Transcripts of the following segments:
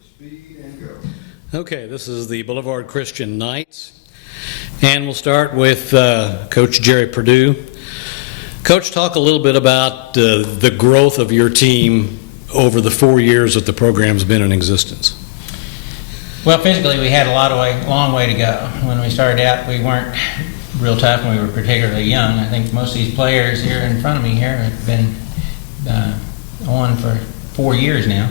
Speed and go. Okay, this is the Boulevard Christian Knights, and we'll start with Coach Jerry Perdue. Coach, talk a little bit about the growth of your team over the 4 years that the program's been in existence. Well, physically, we had long way to go. When we started out, we weren't real tough, and we were particularly young. I think most of these players here in front of me here have been on for 4 years now.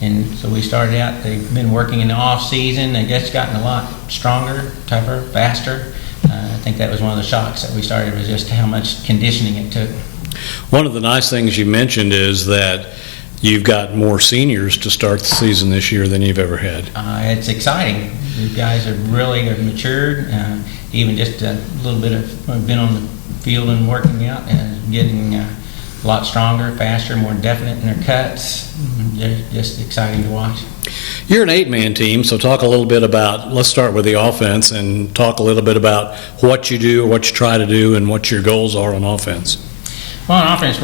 And so we started out, they've been working in the off season. They've just gotten a lot stronger, tougher, faster. I think that was one of the shocks that we started, was just how much conditioning it took. One of the nice things you mentioned is that you've got more seniors to start the season this year than you've ever had. It's exciting. These guys are really matured. Even just a little bit of been on the field and working out and getting a lot stronger, faster, more definite in their cuts. They're just exciting to watch. You're an 8-man team, so talk a little bit about, let's start with the offense and talk a little bit about what you do, what you try to do, and what your goals are on offense. Well, on offense,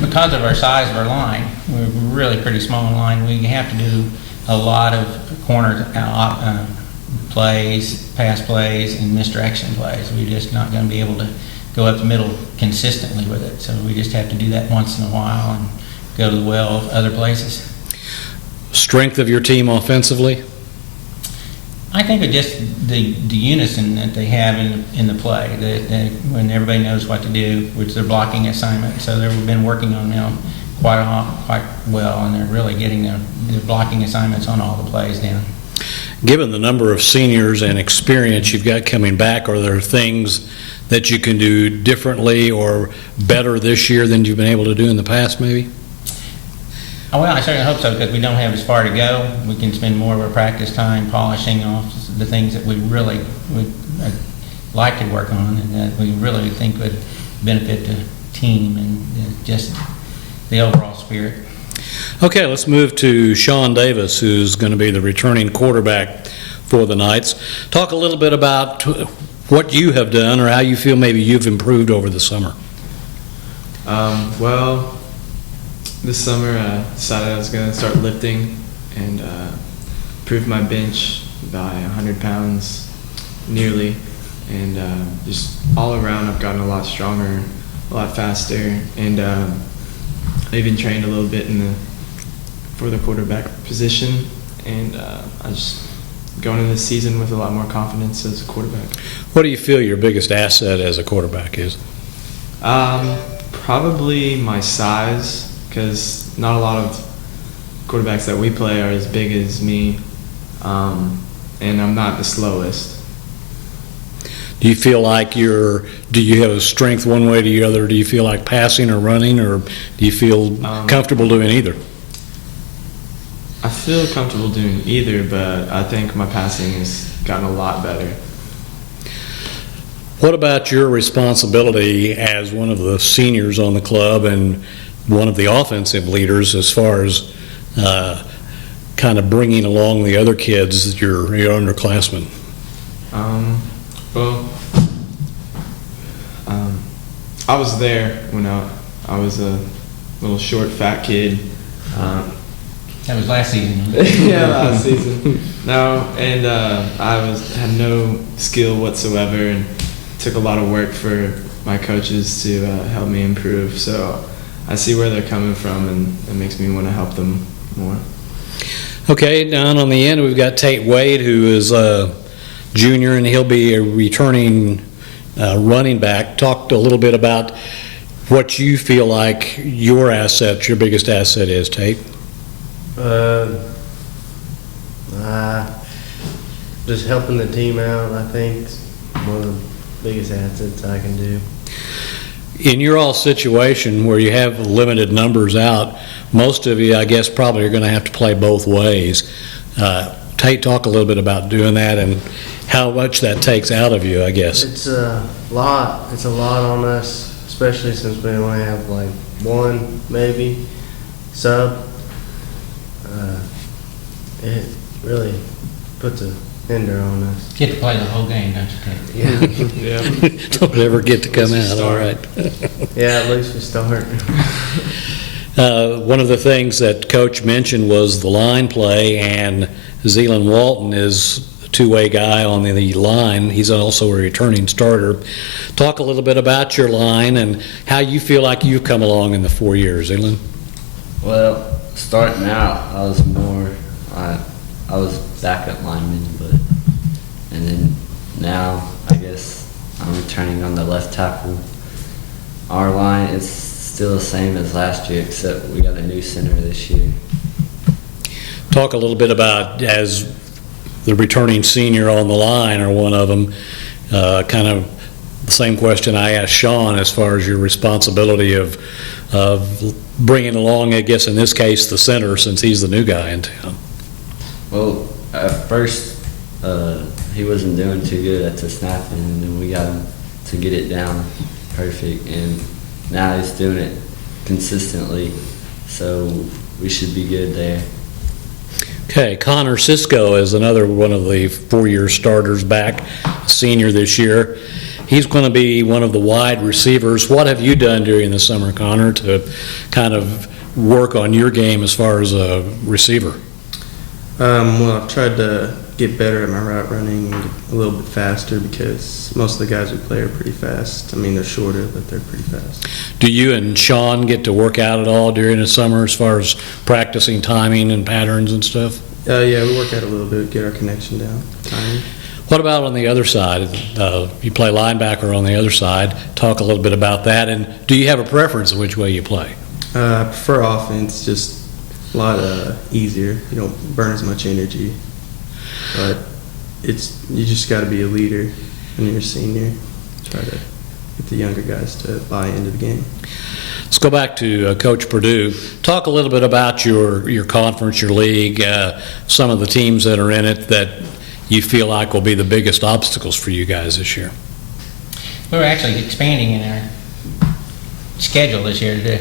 because of our size of our line, we're really pretty small in line. We have to do a lot of corner plays, pass plays, and misdirection plays. We're just not going to be able to go up the middle consistently with it. So we just have to do that once in a while and go to the well of other places. Strength of your team offensively? I think it's just the unison that they have in the play, that when everybody knows what to do, which they're blocking assignment. So they've been working on them quite well, and they're really getting their blocking assignments on all the plays down. Given the number of seniors and experience you've got coming back, are there things that you can do differently or better this year than you've been able to do in the past, maybe? Well, I certainly hope so, because we don't have as far to go. We can spend more of our practice time polishing off the things that we really would like to work on and that we really think would benefit the team and just the overall spirit. Okay, let's move to Sean Davis, who's going to be the returning quarterback for the Knights. Talk a little bit about what you have done or how you feel maybe you've improved over the summer. Well, this summer I decided I was going to start lifting and improve my bench by 100 pounds nearly, and just all around I've gotten a lot stronger, a lot faster, and I even trained a little bit for the quarterback position, and I just going into this season with a lot more confidence as a quarterback. What do you feel your biggest asset as a quarterback is? Probably my size, because not a lot of quarterbacks that we play are as big as me, and I'm not the slowest. Do you feel like do you have a strength one way or the other? Do you feel like passing or running, or do you feel comfortable doing either? I feel comfortable doing either, but I think my passing has gotten a lot better. What about your responsibility as one of the seniors on the club and one of the offensive leaders as far as kind of bringing along the other kids, your underclassmen? I was there when I was a little short, fat kid. That was last season. Yeah, last season. No, and I had no skill whatsoever, and took a lot of work for my coaches to help me improve. So I see where they're coming from, and it makes me want to help them more. Okay, down on the end we've got Tate Wade, who is a junior, and he'll be a returning running back. Talk a little bit about what you feel like your biggest asset is, Tate. Just helping the team out, I think, is one of the biggest assets I can do. In your all situation where you have limited numbers out, most of you, I guess, probably are going to have to play both ways. Tate, talk a little bit about doing that and how much that takes out of you, I guess. It's a lot. It's a lot on us, especially since we only have like one, maybe, sub. It really puts a hinder on us. Get to play the whole game, don't you, Tate? Yeah. Yeah. Don't ever get to come out, all right. Yeah, at least we start. One of the things that Coach mentioned was the line play, and Zeeland Walton is a two-way guy on the line. He's also a returning starter. Talk a little bit about your line and how you feel like you've come along in the 4 years, Zeeland. Well, starting out, I was backup lineman, and then now I guess I'm returning on the left tackle. Our line is still the same as last year, except we got a new center this year. Talk a little bit about, as the returning senior on the line, or one of them, kind of the same question I asked Sean as far as your responsibility of bringing along, I guess in this case, the center, since he's the new guy in town. Well, at first, he wasn't doing too good at the snapping, and then we got him to get it down perfect, and now he's doing it consistently, so we should be good there. Okay, Connor Cisco is another one of the 4-year starters back, senior this year. He's going to be one of the wide receivers. What have you done during the summer, Connor, to kind of work on your game as far as a receiver? Well, I've tried to get better at my route running and get a little bit faster, because most of the guys we play are pretty fast. I mean, they're shorter, but they're pretty fast. Do you and Sean get to work out at all during the summer as far as practicing timing and patterns and stuff? Yeah, we work out a little bit, get our connection down, timing. What about on the other side? You play linebacker on the other side. Talk a little bit about that. And do you have a preference of which way you play? I prefer offense, just a lot easier. You don't burn as much energy, but you just got to be a leader when you're a senior. Try to get the younger guys to buy into the game. Let's go back to Coach Perdue. Talk a little bit about your conference, your league, some of the teams that are in it that you feel like will be the biggest obstacles for you guys this year. We're actually expanding in our schedule this year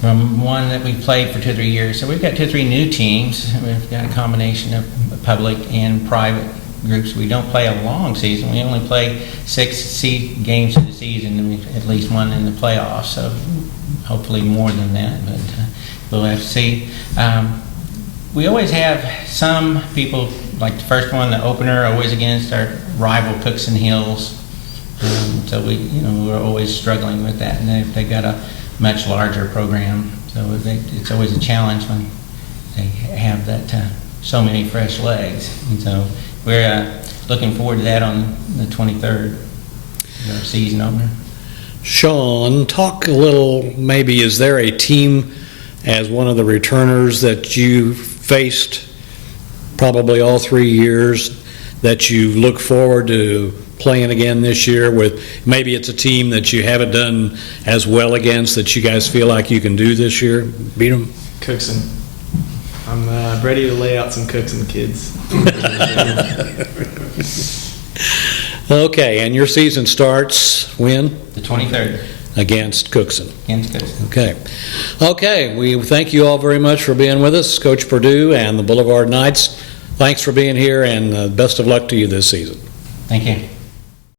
from one that we played for 2 or 3 years. So we've got 2 or 3 new teams. We've got a combination of public and private groups. We don't play a long season. We only play 6 games of the season, and we've at least one in the playoffs. So hopefully more than that, but we'll have to see. We always have some people, like the first one, the opener, always against our rival Cookson Hills. So we're always struggling with that, and they've got a much larger program. So it's always a challenge when they have that so many fresh legs. And so we're looking forward to that on the 23rd, our season opener. Sean, talk a little, maybe, is there a team as one of the returners that you faced probably all 3 years that you look forward to playing again this year with? Maybe it's a team that you haven't done as well against that you guys feel like you can do this year, beat them? Cookson. I'm ready to lay out some Cookson kids. Okay, and your season starts when? The 23rd Against Cookson. against Cookson. Okay, we thank you all very much for being with us, Coach Perdue and the Boulevard Knights. Thanks for being here, and best of luck to you this season. Thank you.